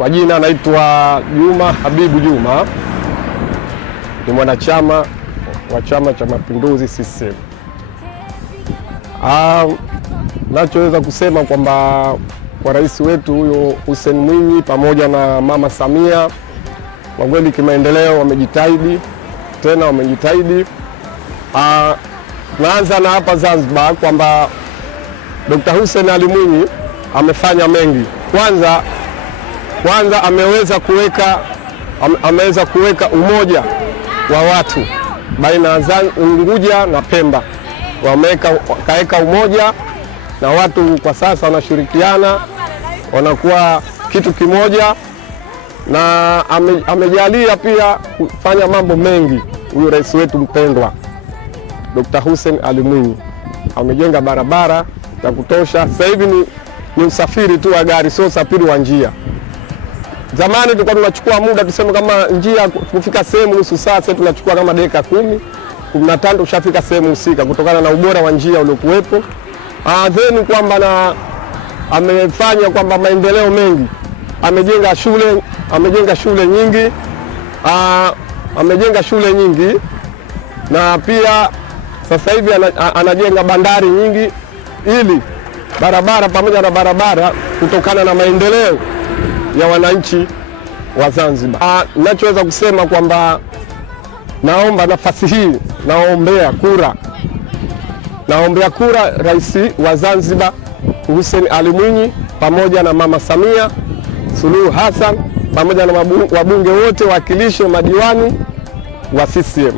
Kwa jina naitwa Juma Habibu Juma, ni mwanachama wa Chama cha Mapinduzi CCM. Nachoweza kusema kwamba kwa rais wetu huyo Hussein Mwinyi pamoja na Mama Samia, kwa kweli kimaendeleo wamejitahidi, tena wamejitahidi. Naanza na hapa Zanzibar kwamba Dr. Hussein Ali Mwinyi amefanya mengi. Kwanza ameweza kuweka umoja wa watu baina ya Unguja na Pemba. Kaweka umoja na watu kwa sasa wanashirikiana, wanakuwa kitu kimoja, na amejalia pia kufanya mambo mengi. Huyu rais wetu mpendwa Dr. Hussein Ali Mwinyi amejenga barabara za kutosha. Sasa hivi ni usafiri tu wa gari, sio usafiri wa njia. Zamani tulikuwa tunachukua muda, tuseme kama njia kufika sehemu nusu saa, sasa tunachukua kama dakika 10-15 ushafika sehemu husika, kutokana na ubora wa njia uliokuwepo. Then kwamba amefanya kwamba maendeleo mengi, amejenga shule nyingi, na pia sasa hivi anajenga bandari nyingi, ili barabara pamoja na barabara, kutokana na maendeleo ya wananchi wa Zanzibar. Ninachoweza kusema kwamba naomba nafasi hii, naombea kura rais wa Zanzibar Hussein Ali Mwinyi pamoja na Mama Samia Suluhu Hassan pamoja na wabunge wote, wawakilishi, madiwani wa CCM.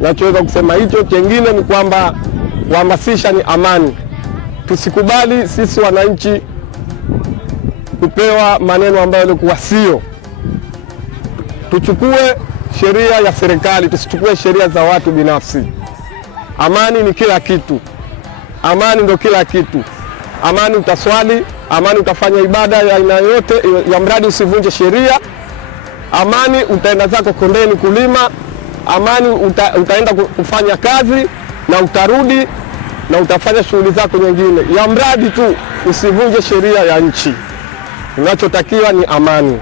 Nachoweza kusema hicho. Kingine ni kwamba kuhamasisha ni amani. Tusikubali sisi wananchi kupewa maneno ambayo yalikuwa sio. Tuchukue sheria ya serikali, tusichukue sheria za watu binafsi. Amani ni kila kitu. Amani ndio kila kitu. Amani utaswali, amani utafanya ibada ya aina yote, ya mradi usivunje sheria. Amani utaenda zako kondeni kulima. Amani utaenda kufanya kazi na utarudi na utafanya shughuli zako nyingine, ya mradi tu usivunje sheria ya nchi. Unachotakiwa ni amani.